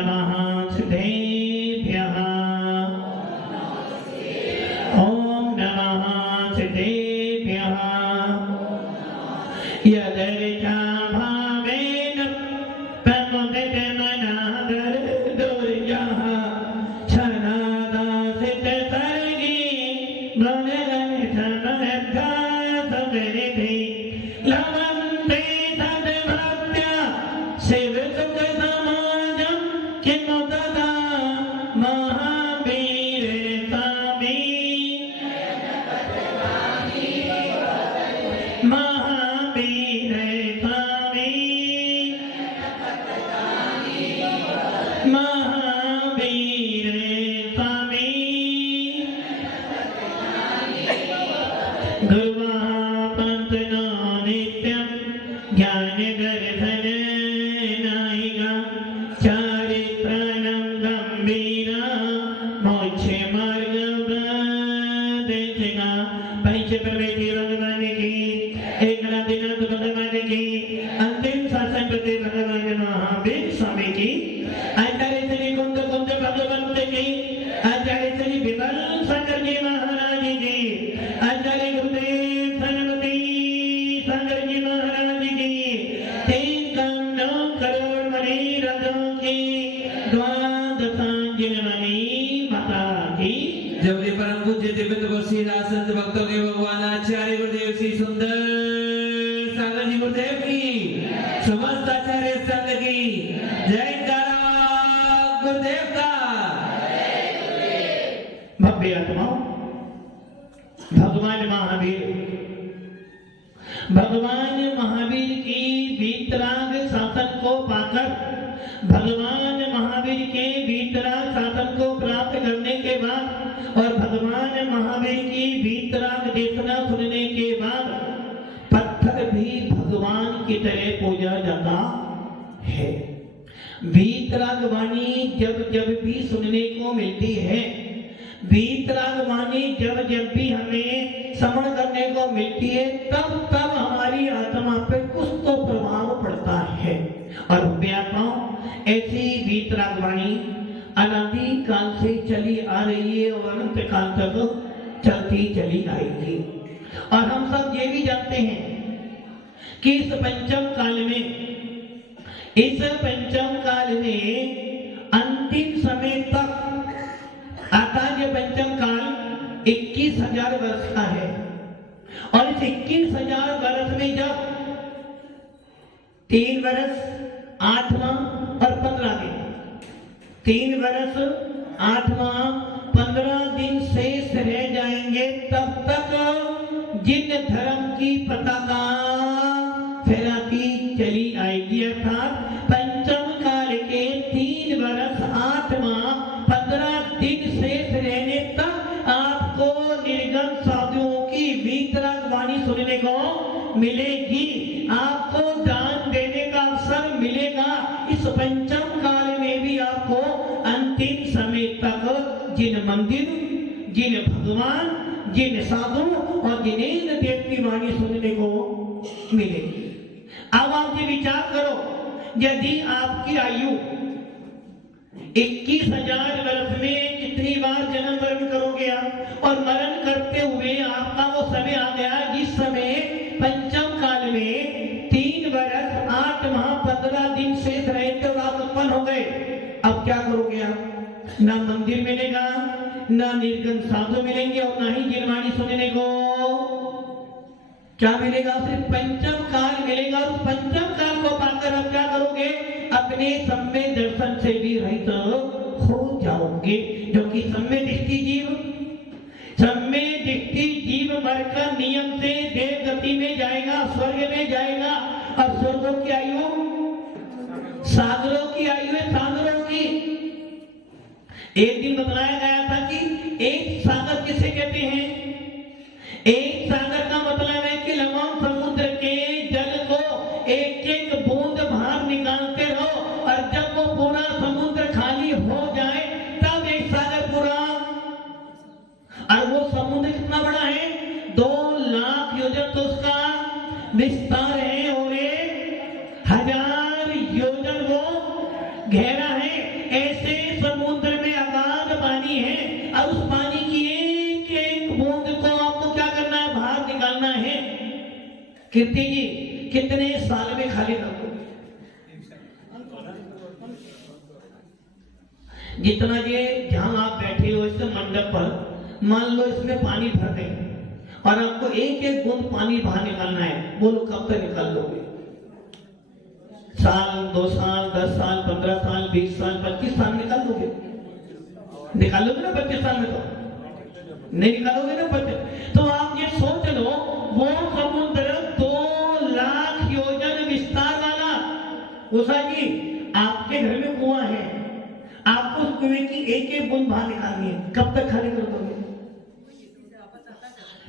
नमः सिद्धेभ्यः। ओम नमः सिद्धेभ्यः। यदर्चा भावेन प्रमुदितमनादर दुर्जः छनादासित सर्गी मृणगणितमनद्धातमनिधि लवन्ते तद्भक्त्या शिवसुखसमाजं किमु तदा महावीरतामि महावीरतामि महावीरतामि गुरुः पन्थनो नित्यं ज्ञानगर्भननायिका चारित्राणं गम्भीरा मोक्षमार्गप्रदर्शिका। पंचप्रवेदी भगवान की एकनाथनाथ भगवान की अंतिम शासन प्रति भगवान महावीर स्वामी की आचार्य श्री कुंद कुंद भगवंत की आचार्य श्री विमल शंकर जी महाराज की आचार्य गुरुदेव सरस्वती शंकर जी महाराज की 3 करोड़ मणि रथों की द्वादशांजलि माता की जबकि परम पूज्य दिव्य तपस्वी राजसंत भक्तों के भगवान आचार्य गुरुदेव श्री सुंदर सागर जी गुरुदेव की समस्त आचार्य संघ की जयकारा गुरुदेव का। भव्य आत्माओं, भगवान महावीर की वीतराग शासन को पाकर भगवान महावीर के वीतराग शासन को प्राप्त करने के बाद और भगवान महावीर की वीतराग देशना सुनने के बाद पत्थर भी भगवान की तरह पूजा जाता है। वीतराग वाणी जब जब भी सुनने को मिलती है, वीतराग वाणी जब जब भी हमें श्रवण करने को मिलती है, तब तब हमारी आत्मा पे कुछ तो प्रभाव पड़ता है। और व्यापार ऐसी वीतराग वाणी अनादि काल से चली आ रही है और अनंत काल तक चलती चली आएगी। और हम सब ये भी जानते हैं कि इस पंचम काल में अंतिम समय तक आता ये पंचम काल 21,000 वर्ष का है। और इस 21,000 वर्ष में जब 3 वर्ष 8 माह और 15 दिन 3 वर्ष 8 माह 15 दिन शेष रह जाएंगे, तब तक जिन धर्म की पताका फहराती चली आएगी। अर्थात पंचम काल के 3 वर्ष 8 माह 15 दिन शेष रहने तक आपको निर्गम साधुओं की वीतराग वाणी सुनने को मिलेगी। आपको दान देने का अवसर मिलेगा। इस पंचम काल में भी आपको अंतिम समय तक जिन मंदिर, जिन भगवान, जिन साधु और जिनेन्द्र देव की वाणी सुनने को मिलेगी। अब आप ये विचार करो, यदि आपकी आयु 21,000 वर्ष में कितनी बार जन्म मरण करोगे आप, और मरण करते हुए आपका वो समय आ गया जिस समय पंचम काल में 3 वर्ष 8 माह 15 दिन शेष रहे थे और आप उत्पन्न हो गए। अब क्या करोगे आप? ना मंदिर मिलेगा, ना निर्गुण साधु मिलेंगे और ना ही जिनवाणी सुनने को क्या मिलेगा? सिर्फ पंचम काल मिलेगा। और पंचम काल को पाकर आप क्या करोगे? अपने सम्य दर्शन से भी रहित हो जाओगे। जो कि सम्य दृष्टि जीव मरकर नियम से देव गति में जाएगा, स्वर्ग में जाएगा। और स्वर्गों की आयु सागरों की आयु है, सागरों की। एक दिन बतलाया गया था कि एक सागर किसे कहते हैं? एक सागर का मतलब है कि लवण समुद्र के जल को एक एक बूंद बाहर निकालते रहो, और जब वो पूरा समुद्र खाली हो जाए तब एक सागर पूरा। और वो समुद्र कितना बड़ा है? 2 लाख योजन तो उसका विस्तार है और 1,000 योजन वो गहरा है। ऐसे समुद्र में अगाध पानी है और उस पानी की एक एक बूंद को आपको क्या करना है, बाहर निकालना है। कीर्ति जी कितने साल में खाली रखो? जितना ये जहां आप बैठे हो इस मंडप पर, मान लो इसमें पानी भर गए और आपको एक एक बूंद पानी बाहर निकालना है, बोलो कब तक निकाल लोगे? साल, 2 साल, 10 साल, 15 साल, 20 साल, 25 साल निकाल लोगे? निकालोगे ना 25 साल में? तो नहीं निकालोगे ना 25। तो आप ये सोच लो, वो समुद्र 2 लाख योजन विस्तार वाला। उषा जी आपके घर में कुआं है, आपको उस कुएं की एक एक बूंद बाहर निकालनी है, कब तक खाली कर दोगे?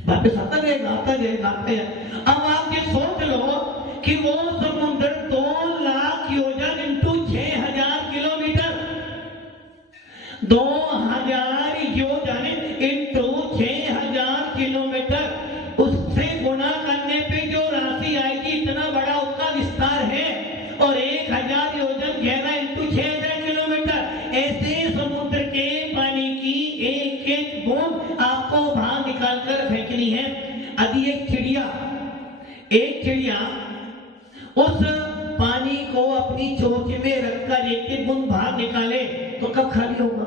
वापस आता जाएगा, आता जाएगा, आता जाएगा। अब आप ये सोच लो कि वो समुद्र 2 लाख योजन इंटू 6000 किलोमीटर, 2000 योजन इंटू 6000 किलोमीटर, उससे गुणा करने पे जो राशि आएगी इतना बड़ा उसका विस्तार है। और 1000 योजन गहरा इंटू 6000 किलोमीटर, ऐसे समुद्र के पानी की एक एक बूंद आपको बाहर निकाल कर फेंकनी है। अभी एक चिड़िया उस पानी को अपनी चोंच में रखकर एक एक बूंद बाहर निकाले तो कब खाली होगा?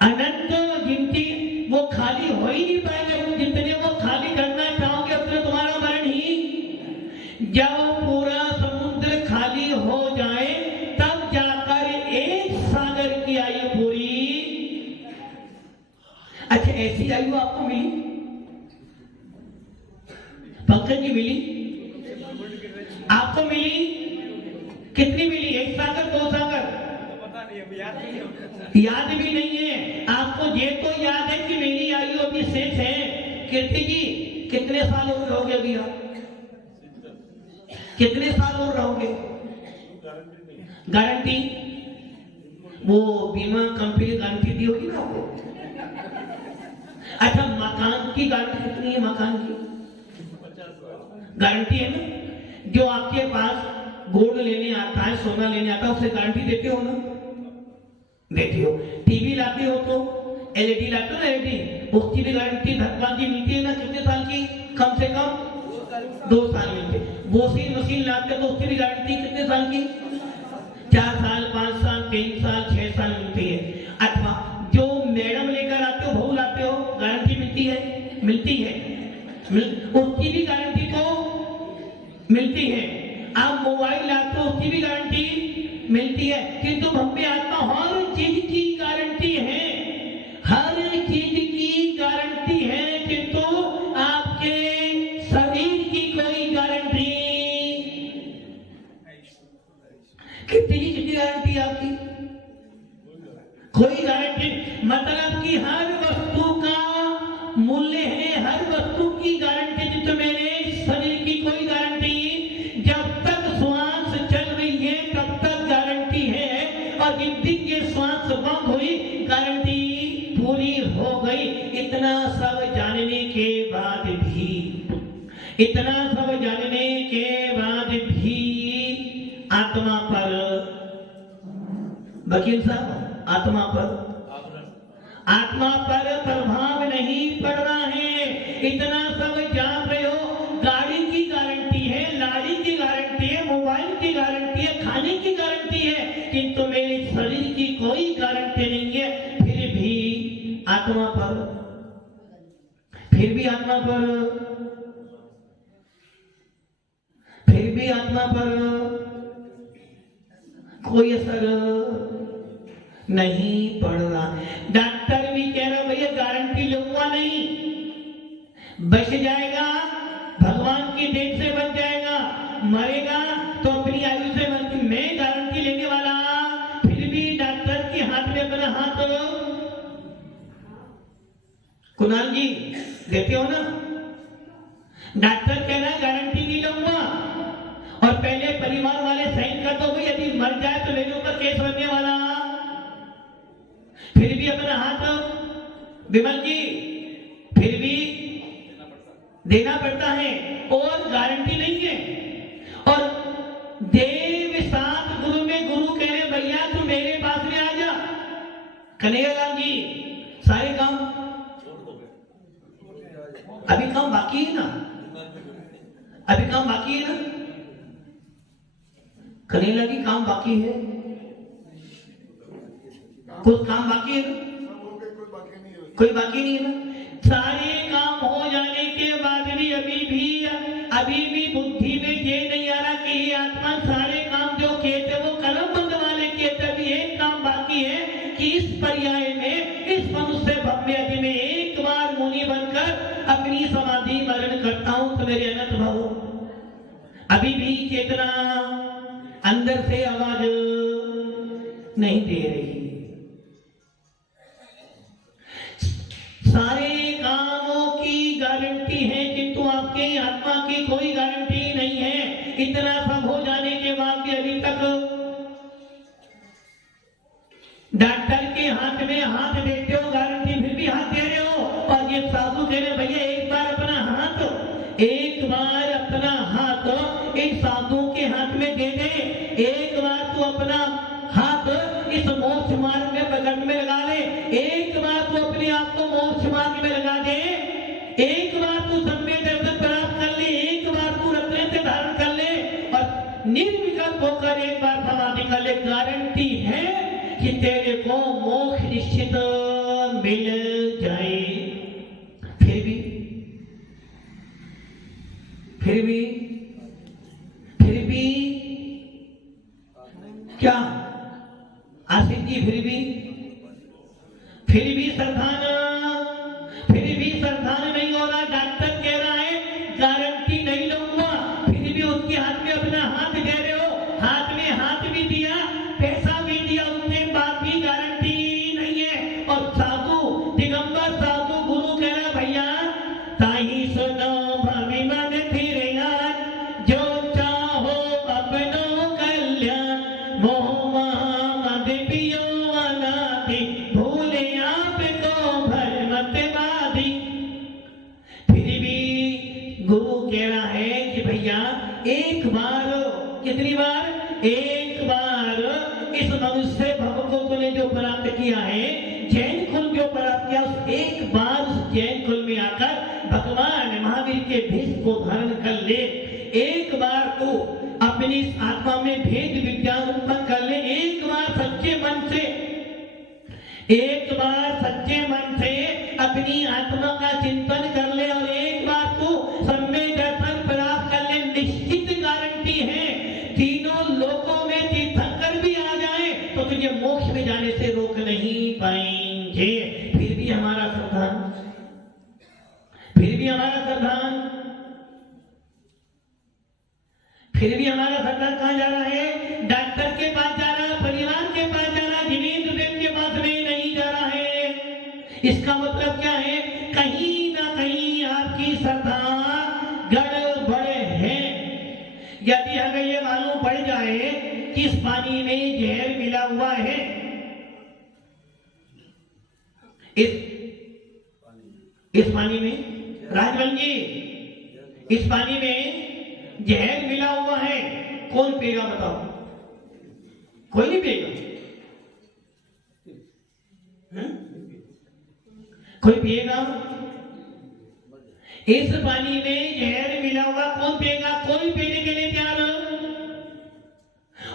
अनंत गिनती वो खाली हो ही नहीं पाएगा। जितने वो खाली करना चाहोगे अपने तुम्हारा मरण ही। जब पूरा समुद्र खाली हो जाए तब जाकर एक सागर की आयु पूरी। अच्छा ऐसी आयु आपको मिली? पंकज जी मिली? आपको मिली? कितनी मिली? 1 सागर, 2 सागर? याद भी नहीं है आपको। ये तो याद है कि मेरी आयु अभी शेष है। कीर्ति जी कितने साल और रहोगे अभी आप? कितने साल और रहोगे? गारंटी? वो बीमा कंपनी गारंटी दी होगी ना आपको? अच्छा मकान की गारंटी कितनी है? मकान की गारंटी है ना? जो आपके पास गोल्ड लेने आता है, सोना लेने आता है, उसे गारंटी देते हो ना? देते हो। टीवी लाते हो तो एलईडी लाते हो ना, एलईडी, उसकी भी गारंटी भगवान की मिलती है ना? कितने साल की? कम से कम 2 साल मिलती है। वॉशिंग मशीन लाते हो तो उसकी भी गारंटी कितने साल की? 4 साल, 5 साल, 3 साल, 6 साल मिलती है। अथवा जो मैडम लेकर आते हो, बहू लाते हो, गारंटी मिलती है? मिलती है। उसकी भी गारंटी तो मिलती है। आप मोबाइल लाते हो उसकी भी गारंटी मिलती है। किंतु भव्य आत्मा हर चीज की गारंटी है, हर चीज की गारंटी है, किंतु आपके शरीर की कोई गारंटी। कितनी गारंटी है आपकी? कोई गारंटी। मतलब कि हर वस्तु का मूल्य है, हर वस्तु की गारंटी। तो मेरे शरीर की कोई गारंटी, जब तक श्वास चल रही है तब तक गारंटी है, और जिस दिन ये श्वास बंद हुई गारंटी पूरी हो गई। इतना सब जानने के बाद भी, इतना सब जानने के बाद भी आत्मा पर, वकील साहब, आत्मा पर प्रभाव नहीं पड़ रहा है। इतना सब जान रहे हो। गाड़ी की गारंटी है, लाड़ी की गारंटी है, मोबाइल की गारंटी है, खाने की गारंटी है, किंतु मेरे शरीर की कोई गारंटी नहीं है। फिर भी आत्मा पर, फिर भी आत्मा पर कोई असर नहीं पड़ रहा। डॉक्टर भी कह रहा भैया गारंटी लूंगा नहीं, बच जाएगा, भगवान की देख से बच जाएगा, मरेगा तो अपनी आयु से बच। मैं गारंटी लेने वाला, फिर भी डॉक्टर के हाथ में अपना हाथ। कुणाल जी देते हो ना? डॉक्टर कह रहा है गारंटी नहीं लूंगा, और पहले परिवार वाले साइन कर दो, यदि मर जाए तो मेरे ऊपर केस बनने वाला। फिर भी अपना हाथ, विमल जी, फिर भी देना पड़ता है, और गारंटी नहीं है। और देव सात गुरु में गुरु कह कन्हैयालाल जी, सारे काम अभी काम बाकी है ना, अभी काम बाकी है ना, कन्हैयालाल जी काम बाकी है, कुछ काम बाकी है ना, कोई बाकी नहीं है ना। सारे काम हो जाने के बाद भी अभी भी बुद्धि में ये नहीं आ रहा कि ये आत्मा सारे काम जो किए थे वो कलम बंद वाले किए थे, अभी एक काम बाकी है कि इस पर्याय में इस मनुष्य भव्य अति में एक बार मुनि बनकर अपनी समाधि वर्ण करता हूं तो मेरे अनंत भाव अभी भी चेतना अंदर से आवाज नहीं दे रही। सारे कामों की गारंटी है किंतु आपके आत्मा की कोई गारंटी नहीं है। इतना सब हो जाने के बाद भी अभी तक डॉक्टर के हाथ में हाथ देते हो, गारंटी फिर भी हाथ दे रहे हो, और ये साधु कह रहे भैया एक बार अपना हाथ एक साधु के हाथ में दे दे, एक बार तू अपना हाथ इस मोक्ष मार्ग में बगल में लगा ले, एक बार तू अपने आप को मोक्ष मार्ग में लगा दे, एक बार तू सम्य दर्शन प्राप्त कर ले, एक बार तू रत्न से धारण कर ले और निर्विकल्प होकर एक बार समाधि कर ले, गारंटी है कि तेरे को मोक्ष निश्चित मिल जाए। फिर भी क्या आशिक जी, फिर भी सरधान नहीं हो रहा। डॉक्टर कह रहा है गारंटी नहीं लूंगा, फिर भी उसके हाथ में अपना हाथ दे रहे हो, हाथ में हाथ भी दिया, पैसा भी दिया, उसके बाद भी गारंटी नहीं है। और साधु दिगंबर साधु गुरु कह रहा भैया ताही सुनो भावी मन फिर यार, जो चाहो अपनो कल्याण, मोह मद पियो अनादि, भूले आप को भर मत बाधी। फिर भी गुरु कह रहा है कि भैया एक बार, कितनी बार? एक बार इस मनुष्य भव को तूने जो प्राप्त किया है, जैन कुल जो प्राप्त किया, उस एक बार उस जैन कुल में आकर भगवान महावीर के भेष को धारण कर ले, एक बार तू अपनी आत्मा में भेद विज्ञान उत्पन्न कर ले, एक बार सच्चे मन से, एक बार सच्चे मन से अपनी आत्मा का चिंतन कर ले और एक बार तू सम्य दर्शन प्राप्त कर ले, निश्चित गारंटी है तीनों लोकों में तीर्थंकर भी आ जाए तो तुझे मोक्ष में जाने से रोक नहीं पाएंगे। फिर भी हमारा सरदार कहां जा रहा है? डॉक्टर के पास जा रहा है, परिवार के पास जा रहा है, जिनेंद्र देव के पास में नहीं जा रहा है। इसका मतलब क्या है? कहीं ना कहीं आपकी श्रद्धा गड़बड़ है। यदि अगर ये मालूम पड़ जाए कि इस पानी में जहर मिला हुआ है, इस पानी में राजवन जी, इस पानी में जहर मिला हुआ है, कौन पिएगा बताओ? कोई नहीं पिएगा। कोई पिएगा? इस पानी में जहर मिला हुआ कौन पिएगा? कोई पीने के लिए तैयार नहीं।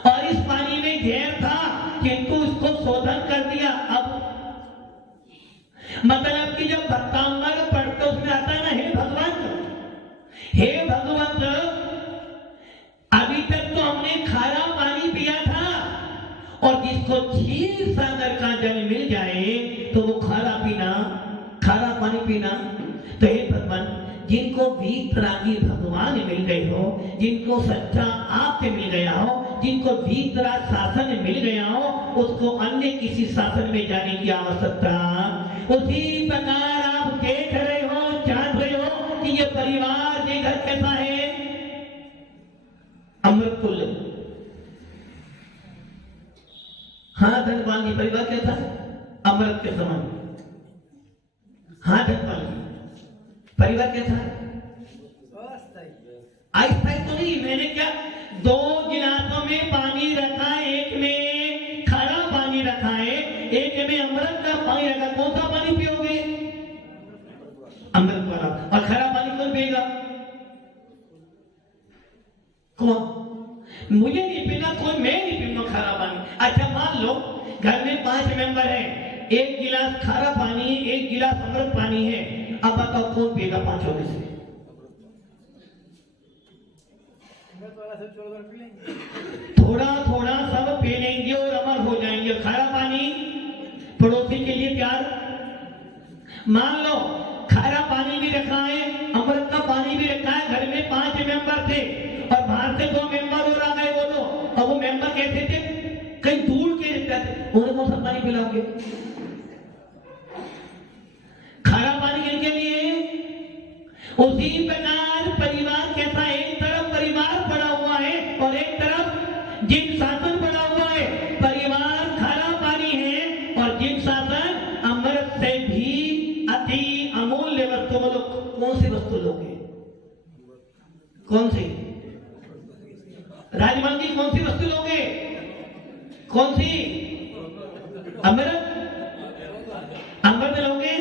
और इस पानी में जहर था किंतु उसको शोधन कर दिया। अब मतलब कि जब भक्तांगर पढ़ते उसमें आता है ना, हे भगवंत, अभी तक तो हमने खारा पानी पिया था और जिसको क्षीर सागर का जल मिल जाए तो वो खारा पानी पीना। तो हे भगवान, जिनको वीतरागी भगवान मिल गए हो, जिनको सच्चा आप मिल गया हो, जिनको वीतराग शासन मिल गया हो, उसको अन्य किसी शासन में जाने की आवश्यकता। उसी प्रकार आप देख रहे हो, जान रहे हो कि ये परिवार ये घर कैसा है? अमृत तुल्य। हाँ धनपाल जी, परिवार कैसा है? अमृत के समान। हाँ धनपाल जी, परिवार कैसा है? अस्थायी तो नहीं। मैंने क्या, 2 गिलासों में पानी रखा, एक में खारा पानी रखा है, एक में अमृत का पानी रखा, कौन सा पानी पियोगे? अमृत वाला। और खारा पानी कौन पिएगा? कौन? मुझे नहीं पीना, कोई, मैं नहीं पीऊंगा खारा पानी। अच्छा मान लो घर में 5 मेंबर हैं, 1 गिलास खारा पानी, 1 गिलास अमृत पानी है, अब बताओ कौन पिएगा 5 में से? थोड़ा थोड़ा सब पी लेंगे और अमर हो जाएंगे। खारा पानी पड़ोसी के लिए तैयार। मान लो खारा पानी भी रखा है, अमृत का पानी भी रखा है, घर में 5 मेंबर थे और बाहर से 2 मेंबर और आ गए बोलो, और वो मेंबर कैसे थे? कहीं दूर के रहते थे, उन्हें कौन सा पानी पिलाओगे? खारा पानी किनके लिए? उसी प्रकार परिवार कैसा, एक तरफ परिवार पड़ा हुआ है और एक तरफ जिन शासन पड़ा हुआ है। परिवार खारा पानी है और जिन शासन अमृत से भी अति अमूल्य वस्तु। बोलो कौन सी वस्तु लोगे? कौन सी? राजमन जी कौन सी वस्तु लोगे? कौन सी? अमृत? अमृत लोगे?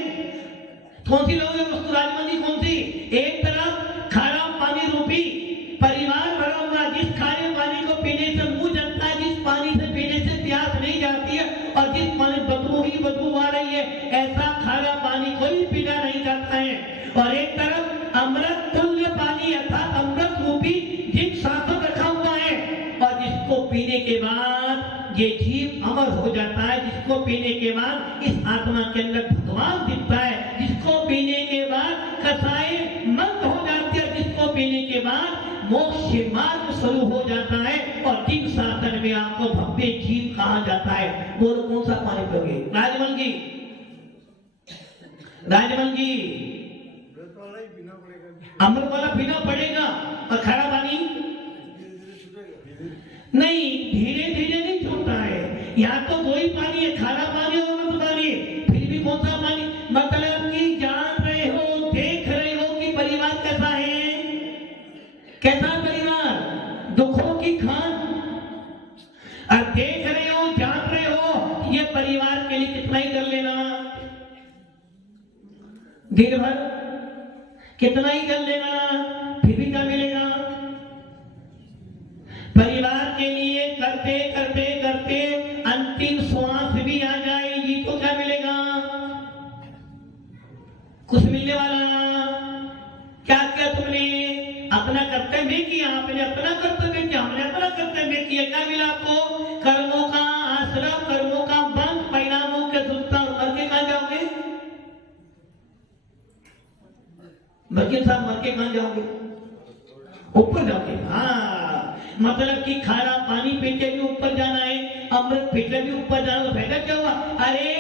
कौन सी लोगे वस्तु राजमन जी, कौन सी? एक तरफ खारा पानी रूपी परिवार भरा हुआ, जिस खारे पानी को पीने से मुंह जलता है, जिस पानी से पीने से प्यास नहीं जाती है और जिस पानी बदबू ही बदबू आ रही है, ऐसा खारा पानी कोई पीना नहीं चाहता है। और एक तरफ अमृत तुल्य पानी अर्थात अमृत रूपी जिन शासन रखा हुआ है और जिसको पीने के बाद ये जीव अमर हो जाता है, जिसको पीने के बाद इस आत्मा के अंदर भगवान दिखता है, जिसको पीने के बाद कसाई मंद हो जाती है, जिसको पीने के बाद मोक्ष मार्ग शुरू हो जाता है और जिन साधन में आपको भव्य जीव कहा जाता है। वो कौन सा पानी पियोगे? राजमल जी, राजमल जी, अमृत वाला पीना पड़ेगा। और खारा पानी नहीं, धीरे धीरे नहीं छूटता है। या तो वही पानी है, खारा पानी और अमृत पानी, फिर भी कौन सा पानी? मतलब कि जान रहे हो, देख रहे हो कि परिवार कैसा है, कैसा परिवार, दुखों की खान, और देख रहे हो, जान रहे हो ये परिवार के लिए कितना ही कर लेना, दिन भर कितना ही कर लेना, फिर भी क्या मिलेगा? परिवार के लिए करते करते करते अंतिम श्वास भी आ जाएगी तो क्या मिलेगा? कुछ मिलने वाला? क्या किया तुमने? अपना कर्तव्य किया, आपने अपना कर्तव्य किया, हमने अपना कर्तव्य किया, क्या मिला आपको? कर्मों का आश्रम, कर्मों का बंध, परिणामों के सुनता। मर के कहां जाओगे? वकील साहब मर के कहां जाओगे? ऊपर जाओगे। हाँ, मतलब कि खारा पानी पीते भी ऊपर जाना है, अमृत पीते भी ऊपर जाना। तो फायदा क्या हुआ? अरे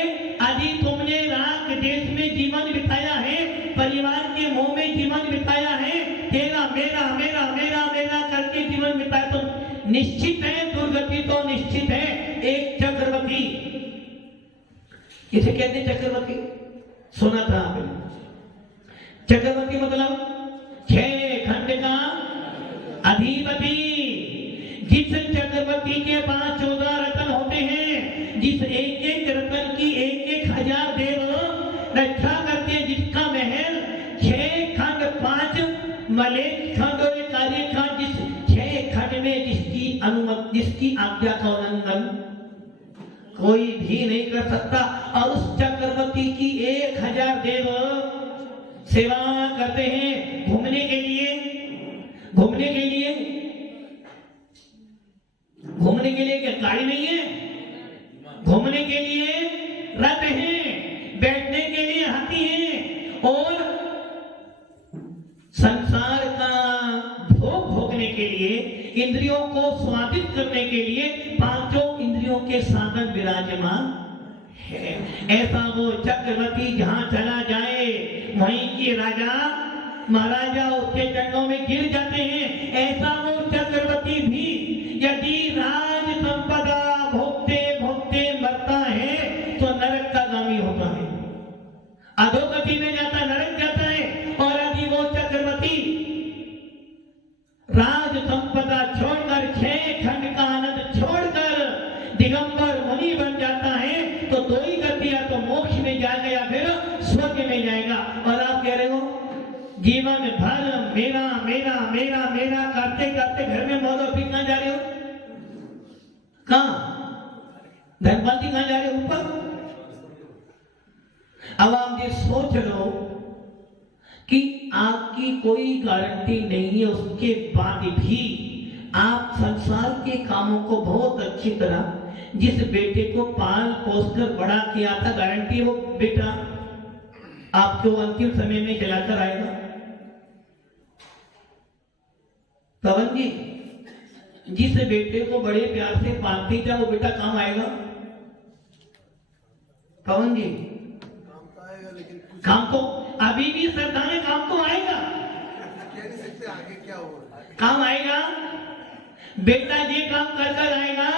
अभी तुमने राग देश में जीवन बिताया है, परिवार के मोह में जीवन बिताया है, तेरा मेरा मेरा मेरा मेरा करके जीवन बिताया, तो निश्चित है दुर्गति तो निश्चित है। एक चक्रवर्ती, किसे कहते चक्रवर्ती? सुना था आपने? चक्रवर्ती मतलब 6 खंड का अधिपति। जिस चक्रवर्ती के पास 14 रत्न होते हैं, जिस एक एक रत्न की 1,000 देव रक्षा करते हैं, जिसका महल 6 खंड 5 मलेच्छ खंड और कार्य खंड, जिस 6 खंड में जिसकी अनुमति, जिसकी आज्ञा का उल्लंघन कोई भी नहीं कर सकता। और उस चक्रवर्ती की 1,000 देव सेवा करते हैं। घूमने के लिए, घूमने के लिए, घूमने के लिए क्या गाड़ी नहीं है? घूमने के लिए रथ है, बैठने के लिए हाथी है, और संसार का भोग भोगने के लिए, इंद्रियों को स्वादित करने के लिए 5 इंद्रियों के साधन विराजमान है। ऐसा वो चक्रवर्ती जहां चला जाए वहीं के राजा महाराजा उसके चरणों में गिर जाते हैं। ऐसा वो चक्रवर्ती भी यदि राज संपदा भोगते भोगते मरता है तो नरक का गामी होता है, अधोगति में जाता, नरक जाता है। और यदि वो चक्रवर्ती राज संपदा छोड़कर 6 खंड का आनंद छोड़कर दिगंबर मुनि बन जाता है तो 2 ही गति, या तो मोक्ष जीवन भर मेरा मेरा मेरा मेरा करते करते घर में मौत और फिर कहां जा रहे हो? कहां? धनपति कहां जा रहे हो? ऊपर। अब आप ये सोच लो कि आपकी कोई गारंटी नहीं है, उसके बाद भी आप संसार के कामों को बहुत अच्छी तरह, जिस बेटे को पाल पोस कर बड़ा किया था, गारंटी है वो बेटा आपको अंतिम समय में जलाकर आएगा। पवन जी, जिस बेटे को बड़े प्यार से पालती था वो बेटा काम आएगा? पवन जी, काम तो अभी भी श्रद्धा में काम तो आएगा, कह नहीं सकते आगे क्या होगा। काम आएगा। बेटा ये काम कर कर आएगा,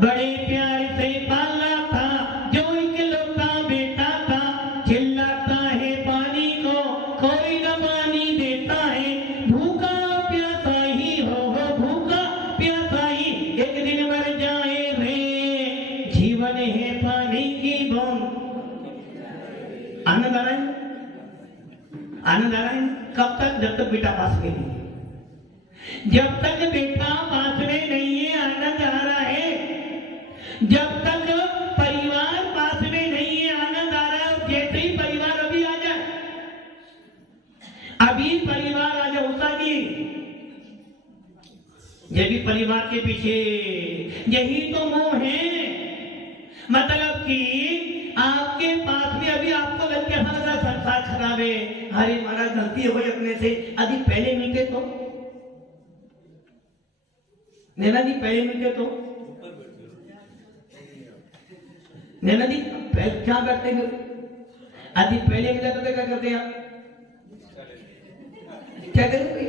बड़े प्यार से पाला था, जो इकलौता बेटा था, चिल्लाता है पानी को, कोई न पानी देता है, भूखा प्यासा ही हो भूखा प्यासा ही एक दिन मर जाए रे, जीवन है पानी की बूंद। आनंद आ रहा है? आनंद आ रहा है? कब तक? जब तक बेटा पास में नहीं है। जब तक बेटा पास में नहीं है आनंद आ रहा है, जब तक परिवार पास में नहीं है आनंद आ रहा है। और जैसे ही परिवार अभी आ जाए, अभी परिवार आ जाए उषा जी, ये भी परिवार के पीछे यही तो मोह है। मतलब कि आपके पास में अभी आपको लग के ऐसा लग रहा संसार खराब है, अरे महाराज गलती हो गई अपने से, अभी पहले मिलते तो नैना जी, पहले मिलते तो नैना जी क्या करते हैं? अभी पहले मिला तो क्या करते हैं? क्या करते?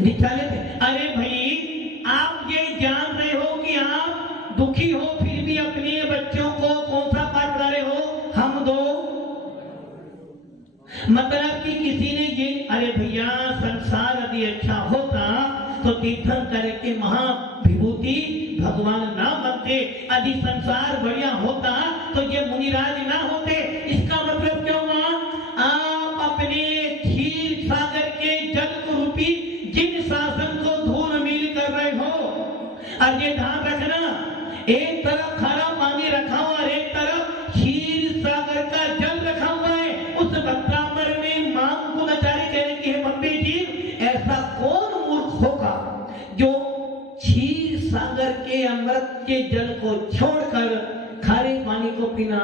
दिखा लेते। अरे भाई, आप ये जान रहे हो कि आप दुखी हो, फिर भी अपने बच्चों को कौन सा पाठ पढ़ा रहे हो? हम दो। मतलब कि किसी ने ये, अरे भैया संसार यदि अच्छा होता तो तीर्थंकर के महाविभूति भगवान ना बनते, यदि संसार बढ़िया होता तो ये मुनिराज ना होते। इसका मतलब क्या हुआ? आप अपने क्षीर सागर के जल को रूपी जिन शासन को धूल मील कर रहे हो, और ये ध्यान रखना, एक तरफ खारा पानी रखा हुआ और एक तरफ क्षीर सागर का जल रखा हुआ है। उस बत्रामर में मां को नचारी कहने की है, मम्मी जी ऐसा कौन मूर्ख होगा जो क्षीर सागर के अमृत के जल को छोड़कर खारे पानी को पीना,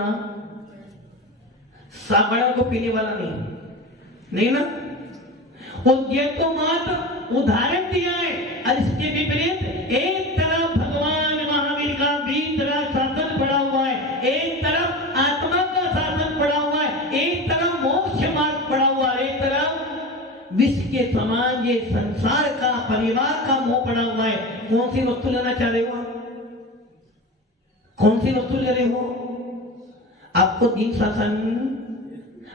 साबड़ा को पीने वाला नहीं ना। और ये तो मात्र उदाहरण दिया है, और इसके विपरीत एक तरफ भगवान महावीर का 20 तरह शासन पड़ा हुआ है, एक तरफ आत्मा का शासन पड़ा हुआ है, एक तरफ मोक्ष मार्ग पड़ा हुआ है, एक तरफ विश्व के समान ये संसार का परिवार का मोह पड़ा हुआ है। कौन सी वस्तु लेना चाह रहे हो? कौन सी वस्तु ले रहे हो? आपको दीन शासन,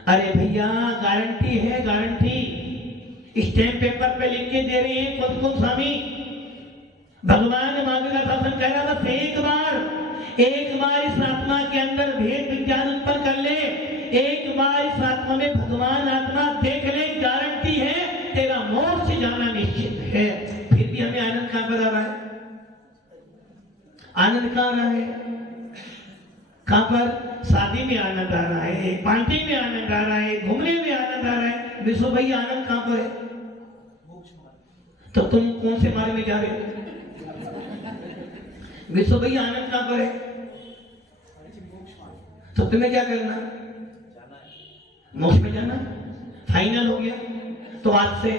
अरे भैया गारंटी है, गारंटी स्टैम्प पेपर पे लिख के दे रही है कुल स्वामी। भगवान महावीर का शासन कह रहा बस एक बार इस आत्मा के अंदर भेद विज्ञान उत्पन्न कर ले, एक बार इस आत्मा में भगवान आत्मा देख ले, गारंटी है तेरा मोक्ष जाना निश्चित है। फिर भी हमें आनंद कहां पर आ रहा है? आनंद कहां आ रहा है? कहां पर? शादी में आनंद आ रहा है, पार्टी में आनंद आ रहा है, घूमने में आनंद आ रहा है। विश्व भैया आनंद कहां पर है? तो तुम कौन से मार्ग में जा रहे हो? विश्व भैया आनंद कहां पर है? तो तुम्हें क्या करना? मोक्ष में जाना। फाइनल हो गया। तो आज से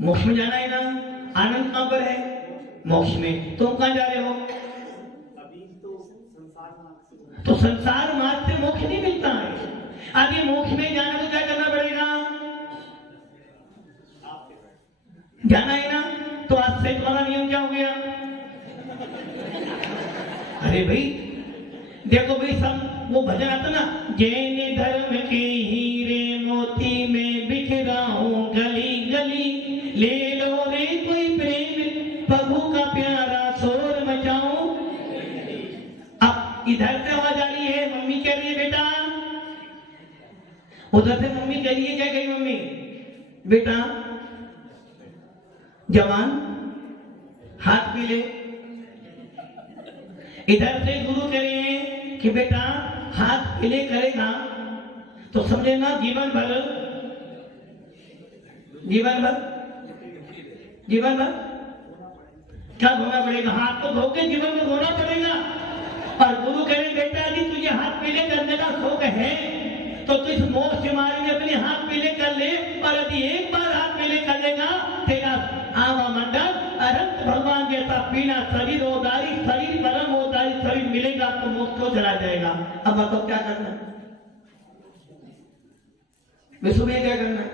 मोक्ष में जाना है ना। आनंद कहां पर है? मोक्ष में। तुम कहां जा रहे हो? तो संसार मार्ग से मोक्ष नहीं मिलता है। अभी मोक्ष में जाना तो क्या करना पड़ेगा? जाना है ना। तो आज से तुम्हारा नियम क्या हो गया? अरे भाई देखो भाई, सब वो भजन आता ना, जैन धर्म के हीरे मोती में बिखरा हूं गली गली, ले लो रे कोई प्रेम प्रभु का प्यारा शोर मचाऊं उधर से मम्मी कह रही है, क्या कही मम्मी? बेटा जवान हाथ पीले। इधर से गुरु कह रहे हैं कि बेटा हाथ पीले करेगा तो समझे ना जीवन भर क्या धोना पड़ेगा? हाथ तो धो के जीवन में धोना पड़ेगा। और गुरु कह रहे बेटा यदि तुझे हाथ पीले करने का शौक है तो तू इस मोक्ष मार्ग में अपने हाथ पीले कर ले। और यदि एक बार हाथ पीले कर लेगा तेरा आवा मंडल अनंत भगवान जैसा पीना शरीर ओदारी शरीर परम ओदारी शरीर मिलेगा तो मोक्ष को चला जाएगा। अब बताओ क्या करना है? विश्व में क्या करना है?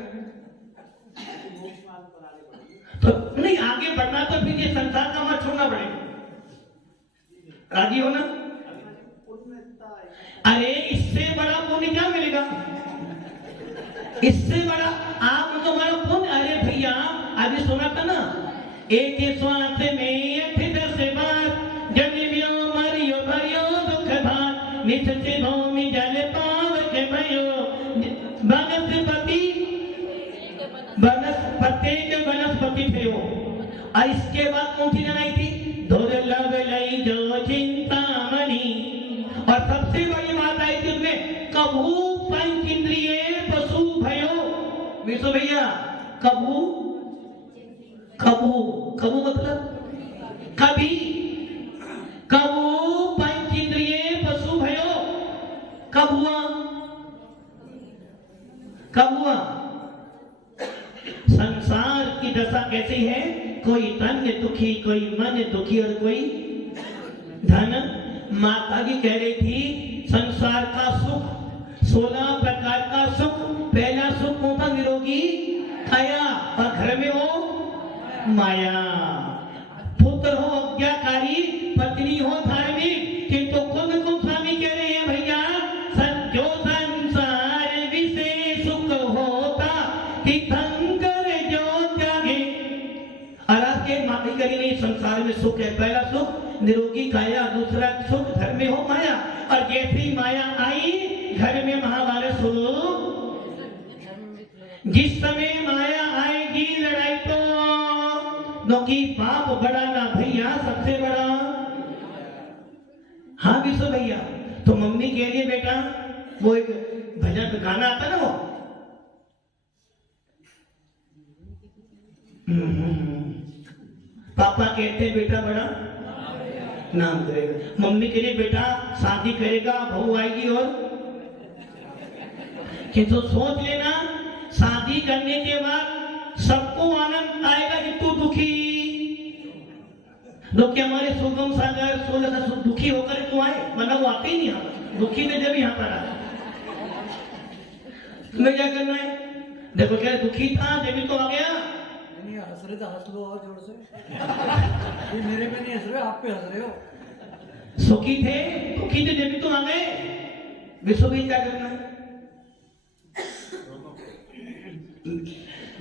तो नहीं आगे बढ़ना तो फिर ये संसार का मत छोड़ना पड़ेगा। राजी हो ना? अरे इससे बड़ा पुण्य क्या मिलेगा? इससे बड़ा आप तो बड़ा पुण्य। अरे भैया अभी सुना था ना, एक ही श्वास में फिर से बात जन्मियो मरियो भरियो दुख भात निश्चित भूमि जल पाव के भयो वनस्पति थे वो। और इसके बाद कौन सी जनाई थी? दुर्लभ लई जो चिंतामणि। और सबसे बड़ी बात आई थी उसमें कभू पंच इंद्रिय पशु भयो। विश्व भैया कभू मतलब कभी, कभू पंच इंद्रिय पशु भयो। कब हुआ? संसार की दशा कैसी है? कोई तन दुखी, कोई मन दुखी और कोई धन। माता जी कह रही थी संसार का सुख 16 प्रकार का सुख। पहला सुख कौन था? निरोगी काया। और घर में हो माया। पुत्र हो आज्ञाकारी, पत्नी हो धार्मिक। किंतु खुद को स्वामी कह रहे हैं भैया जो संसार विषय सुख होता तीर्थंकर जो त्यागे। और आपके माफी करी नहीं, संसार में सुख है। पहला सुख निरोगी काया, दूसरा सुख घर में हो माया। और जैसी माया आई घर में महाभारत शुरू। जिस समय माया आएगी लड़ाई तो क्योंकि पाप बड़ा ना भैया सबसे बड़ा। हाँ विश्व भैया, तो मम्मी कह रही है बेटा वो एक भजन गाना आता ना वो पापा कहते हैं बेटा बड़ा नाम करेगा। मम्मी कह रही बेटा शादी करेगा बहू आएगी। और किंतु सोच लेना शादी करने के बाद सबको आनंद आएगा कि तू दुखी। लोग क्या हमारे सुगम सागर 16 दुखी होकर तू आए, मतलब वो आते ही नहीं आता। दुखी में जब यहाँ पर आए तुम्हें क्या करना है? देखो क्या दुखी था जब तो आ गया। नहीं हंस रहे तो हंस लो और जोर से। ये मेरे पे नहीं हंस रहे, आप पे हंस रहे हो। सुखी थे दुखी थे जब तो आ गए। विश्व भी क्या करना है?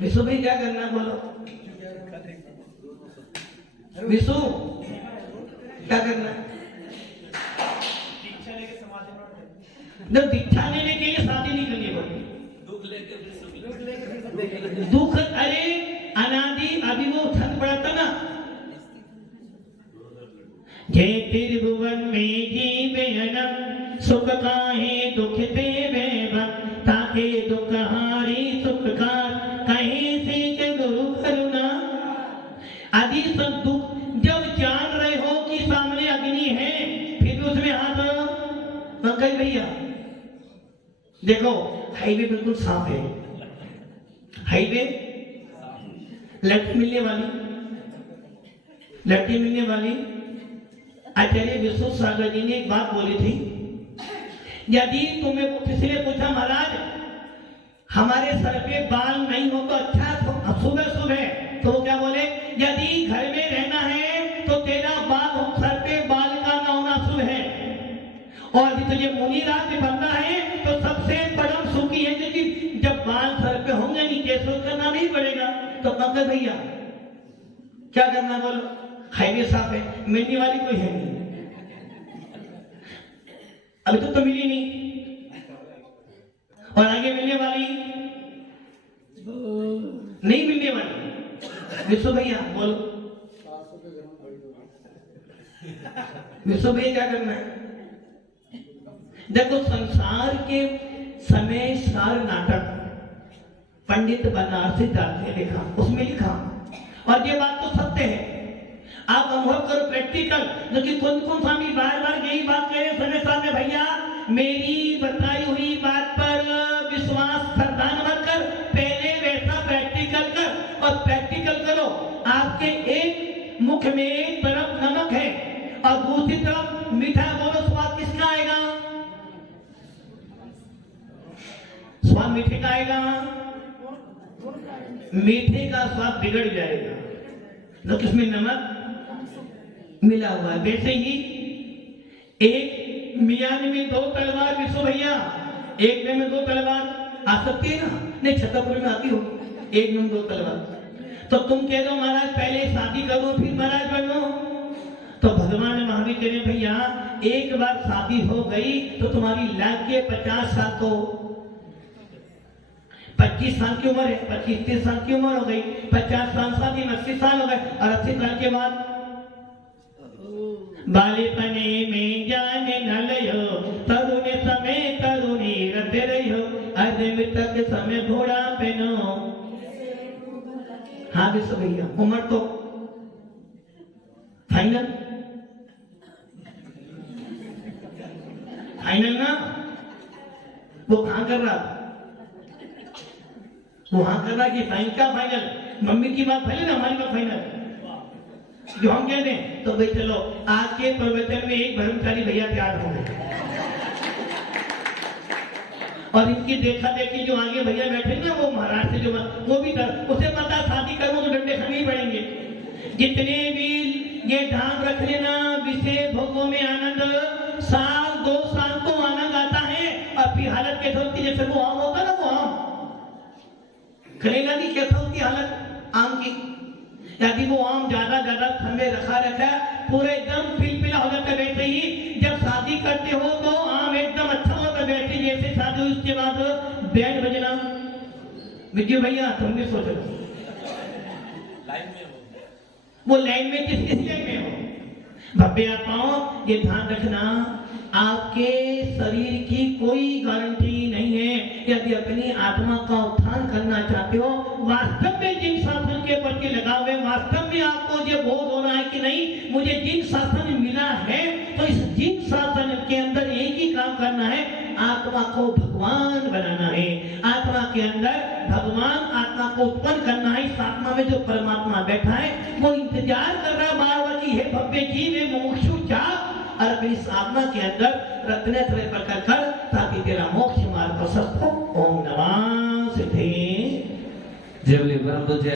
विश्व भी क्या करना है बोलो? विश्व क्या करना है? जब दीक्षा लेने के लिए शादी नहीं करनी पड़ती। दुख अरे अनादि अभी वो छंद पड़ा था ना, जय त्रिभुवन में जीवे अनंत सुख काहे दुख देवे ताके दुख हारी सुख का कहीं से गुरु करुणा। आदि सब दुख जब जान रहे हो कि सामने अग्नि है फिर उसमें हाथ पंकज भैया देखो हाईवे बिल्कुल साफ है। हाईवे लड़की मिलने वाली आचार्य विश्व सागर जी ने एक बात बोली थी। यदि तुम्हें किसी ने पूछा महाराज हमारे सर पे बाल नहीं हो तो अच्छा सुबह तो क्या बोले? यदि घर में रहना है तो तेरा बाल सर पे बाल का ना होना शुभ है। और यदि तुझे मुनि राज में बनना है तो सबसे परम सुखी है क्योंकि जब बाल सर पे होंगे नीचे सोच करना नहीं पड़ेगा। तो पंकज भैया क्या करना बोलो? हाईवे साफ है, मिलने वाली कोई है नहीं। अभी तो मिली नहीं। और आगे मिलने वाली नहीं मिलने वाली। विश्व भैया बोलो, विश्व भैया क्या करना है? देखो संसार के समय सार नाटक पंडित बनारसी दास ने लिखा, उसमें लिखा, और ये बात तो सत्य है। आप अनुभव करो प्रैक्टिकल, लेकिन कौन कौन स्वामी बार बार यही बात कहे समय साल में, भैया मेरी बताई हुई बात पर विश्वास श्रद्धा मत कर, पहले वैसा प्रैक्टिकल कर, और प्रैक्टिकल करो। आपके एक मुख में एक तरफ नमक है और दूसरी तरफ मीठा, बोलो स्वाद किसका आएगा? स्वाद मीठे का आएगा, मीठे का स्वाद बिगड़ जाएगा, तो किसमें नमक मिला हुआ है। वैसे ही एक मियान में दो तलवार, विश्व भैया एक में दो तलवार आ सकती है ना? नहीं, छतरपुर में आती होगी, एक में दो तलवार। तो तुम कह दो महाराज पहले शादी करो फिर महाराज बनो, तो भगवान महावीर कह रहे भैया एक बार शादी हो गई तो तुम्हारी लाइफ के 50 साल तो 25 साल की उम्र है, 25-30 साल की उम्र हो गई, 50 साल शादी में 80 साल हो गए, और 80 साल के बाद बालेपने में जाने न लियो, तरुणी समय तरुणी रते रहियो, अदम तक समय घोड़ा पहनो। हाँ विश्व भैया उम्र तो फाइनल, फाइनल ना? वो कहाँ कर रहा, वो हाँ कर रहा कि फाइनल का फाइनल, मम्मी की बात फाइनल, हमारी बात फाइनल, जो हम कहते हैं। तो भाई चलो आज के प्रवचन में एक ब्रह्मचारी भैया तैयार हो गए, और इनकी देखा देखी जो आगे भैया बैठे ना, वो महाराज से जो वो भी डर, उसे पता शादी करूं तो डंडे खाने ही पड़ेंगे। जितने भी ये ध्यान रख लेना, विषय भोगों में आनंद, साल 2 साल तो आनंद आता है, और फिर हालत कैसे होती है? जैसे वो आम होता ना, वो आम करेगा नहीं, कैसा होती हालत आम की? यदि वो आम ज्यादा समय रखा पूरे एकदम पिलपिला हो जाता है। वैसे ही जब शादी करते हो तो आम एकदम अच्छा होता है, वैसे जैसे शादी हुई उसके बाद बैंड बजना। विजय भैया तुम भी सोच लो, वो लाइन में किस लाइन में हो? भव्य आत्माओं ये ध्यान रखना, आपके शरीर की कोई गारंटी नहीं है। यदि अपनी आत्मा का उत्थान करना चाहते हो, वास्तव में जिन शासन के प्रति लगाव है, वास्तव में आपको ये बोध हो रहा है कि नहीं मुझे जिन शासन मिला है, तो इस जिन शासन के अंदर एक ही काम करना है, आत्मा को भगवान बनाना है। आत्मा के अंदर भगवान आत्मा को उत्पन्न करना है। इस आत्मा में जो परमात्मा बैठा है वो इंतजार कर रहा है बार-बार कि हे भव्य जीव है मुमुक्षु चाह, और अपनी इस आत्मा के अंदर रत्ने प्रकट कर, ताकि तेरा मोक्ष मार्ग प्रशस्त हो। ओम नमः सिद्धे। जय बोले परम पूज्य